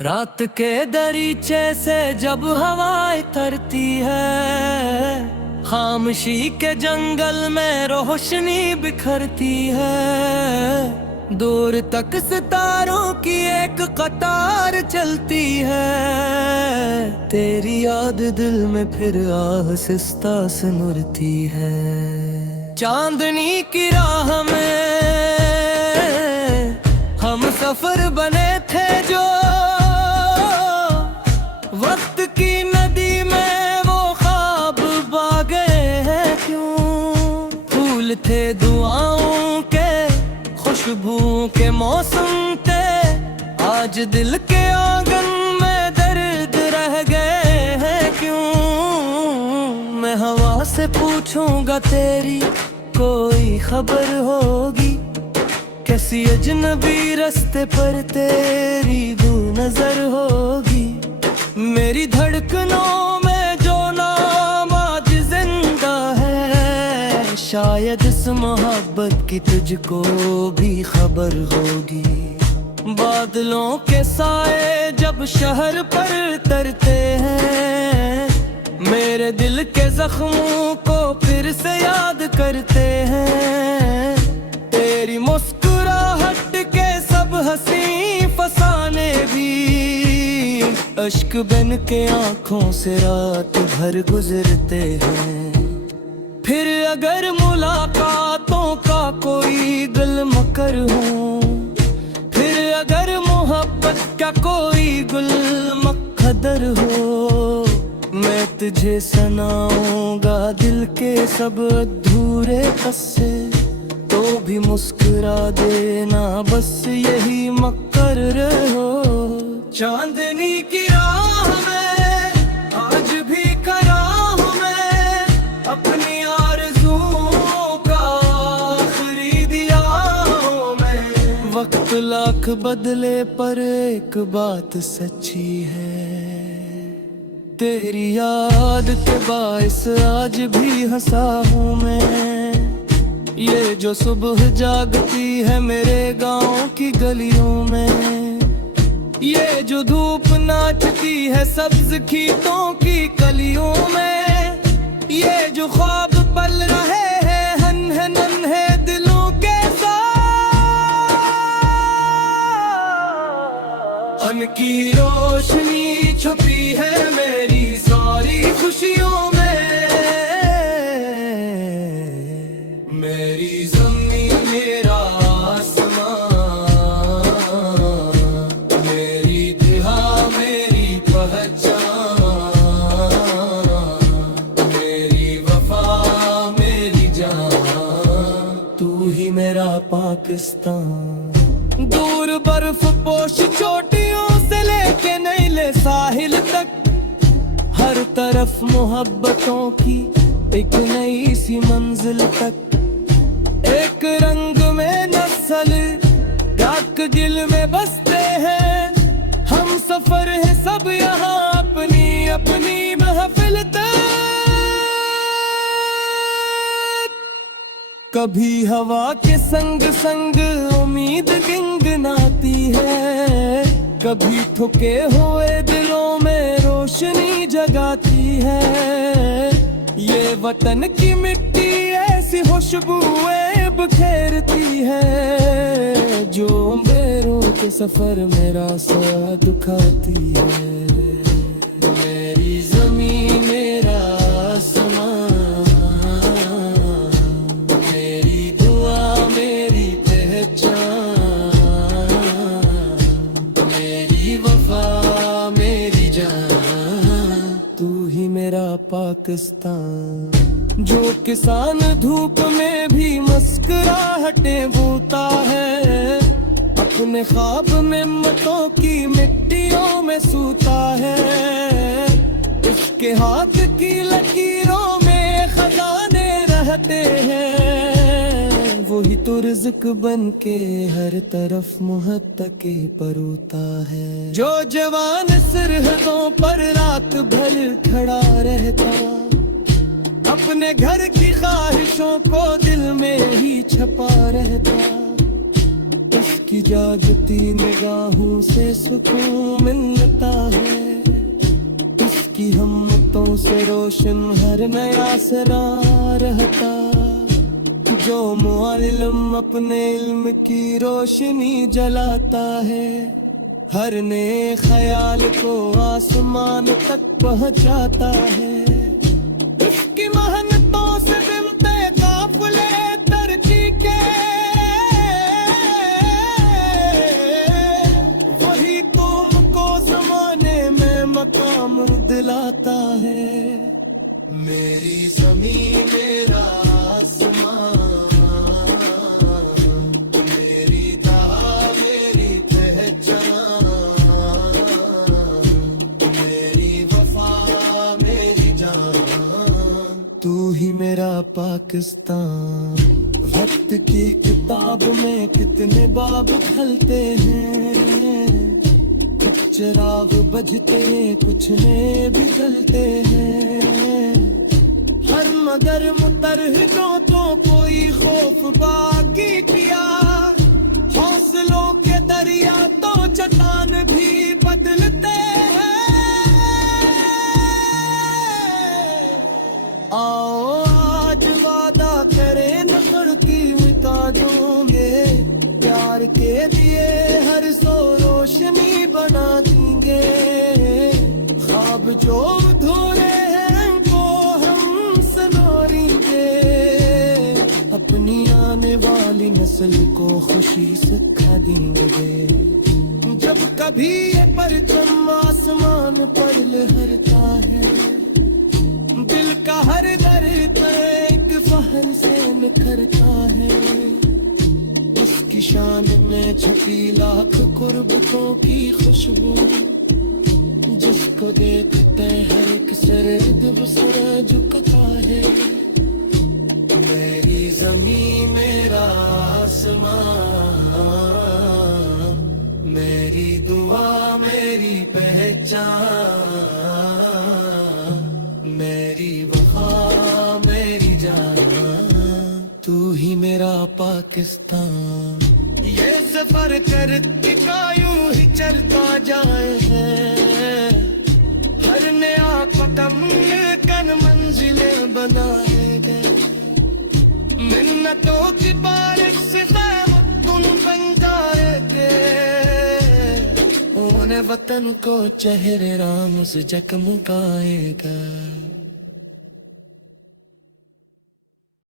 रात के दरीचे से जब हवाएं तरती है, खामोशी के जंगल में रोशनी बिखरती है, दूर तक सितारों की एक कतार चलती है, तेरी याद दिल में फिर आहिस्ता सिमरती है। चांदनी की राह में हम सफर बने थे जो, वक्त की नदी में वो ख्वाब बह गए हैं क्यों। फूल थे दुआओं के, खुशबू के मौसम थे, आज दिल के आंगन में दर्द रह गए हैं क्यों। मैं हवा से पूछूंगा तेरी कोई खबर होगी, कैसी अजनबी रास्ते पर तेरी दो नजर होगी। मेरी धड़कनों में जो नाम आज जिंदा है, शायद इस मोहब्बत की तुझको भी खबर होगी। बादलों के साए जब शहर पर तरते हैं, मेरे दिल के जख्मों को फिर से याद करते हैं। तेरी मुस्कुराहट के सब हंसी फसाने भी अश्क बन के आंखों से रात भर गुजरते हैं। फिर अगर मुलाकातों का कोई गुल मकर हो, फिर अगर मोहब्बत का कोई गुल मकदर हो, मैं तुझे सुनाऊंगा दिल के सब अधूरे किस्से, तो भी मुस्कुरा देना बस यही मकर्र हो। चांदनी की राह में आज भी खड़ा हूँ मैं, अपनी आरज़ुओं का आखिरी दिया हूँ मैं। वक्त लाख बदले पर एक बात सच्ची है, तेरी याद के बाइस आज भी हंसा हूँ मैं। ये जो सुबह जागती है मेरे गांव की गलियों में, ये जो धूप नाचती है सब्ज खीतों की कलियों में, ये जो ख्वाब पल रहे हैं नन्हे नन्हे दिलों के साथ, उनकी रोशनी छुपी है मेरी सारी खुशियों में। मेरी ज़मीं मेरा आसमां, मेरी दिहा मेरी पहचान, मेरी वफा मेरी जान, तू ही मेरा पाकिस्तान। दूर बर्फ पोश चोटियों से लेके नीले साहिल तक, हर तरफ मोहब्बतों की एक नई सी मंजिल तक। एक रंग में नस्ल डाक दिल में बसते हैं, हम सफर है सब यहाँ अपनी अपनी महफिल तक। कभी हवा के संग संग उम्मीद गिनगिनाती है, कभी ठुके हुए दिलों में रोशनी जगाती है। ये वतन की मिट्टी ऐसी खुशबुएं बखेरती है, जो बेरों के सफर में रास्ता दिखाती है। मेरी ज़मीं मेरा आसमां, मेरी दुआ मेरी पहचान, मेरी वफा मेरी जान, तू ही मेरा पाकिस्तान। जो किसान धूप में भी मुस्कुराहटें बोता है, अपने ख्वाब में मतों की मिट्टियों में सूता है। उसके हाथ की लकीरों में खजाने रहते हैं, वही तो रिज़्क बन के हर तरफ मुहत्तके परोता है। जो जवान सरहदों पर रात भर खड़ा रहता, अपने घर की ख्वाहिशों को दिल में ही छपा रहता, उसकी जागती निगाहों से सुकून मिलना रोशन हर नया सरा रहता, जो मुअल्लिम अपने इल्म की रोशनी जलाता है, हर नए ख्याल को आसमान तक पहुंचाता है। उसकी मेहनतों से बिनते काफिले तरक्की के, वही तुमको ज़माने में मकाम दिलाता है। मेरी ज़मीन मेरा आसमां, मेरी दहा मेरी पहचान, मेरी वफा मेरी जान, तू ही मेरा पाकिस्तान। वक्त की किताब में कितने बाब खलते हैं, कुछ चिराग बजते कुछ ने भी जलते हैं, हर मगर मुतरहिदों तो कोई खौफ बाकी किया, हौसलों के दरिया तो चट्टान भी बदलते हैं। आओ आज वादा करें नखर की मिटा दूंगे, प्यार के दिए हर सो रोशनी बना देंगे, ख्वाब जो अधूरे हैं वो हम संवारेंगे, अपनी आने वाली नस्ल को खुशी सिखा देंगे। जब कभी ये परचम आसमान पर लहरता है, दिल का हर दर्द एक फहर से निखरता है, उसकी शान में छपी लाख कुर्बतों की खुशबू, जिसको देखते हैं एक सर दिल झुकता है। मेरी ज़मीन मेरा आसमां, मेरी दुआ मेरी पहचान, मेरी वफा मेरी जान, तू ही मेरा पाकिस्तान। ये सफर करके यूं ही चलता जाए है, हर नया कदम कन मंजिलें बनाएगा, मिन्नतों की बारिश से तुम बन जाएगे, ओने वतन को चेहरे राम से जगमगाएगा।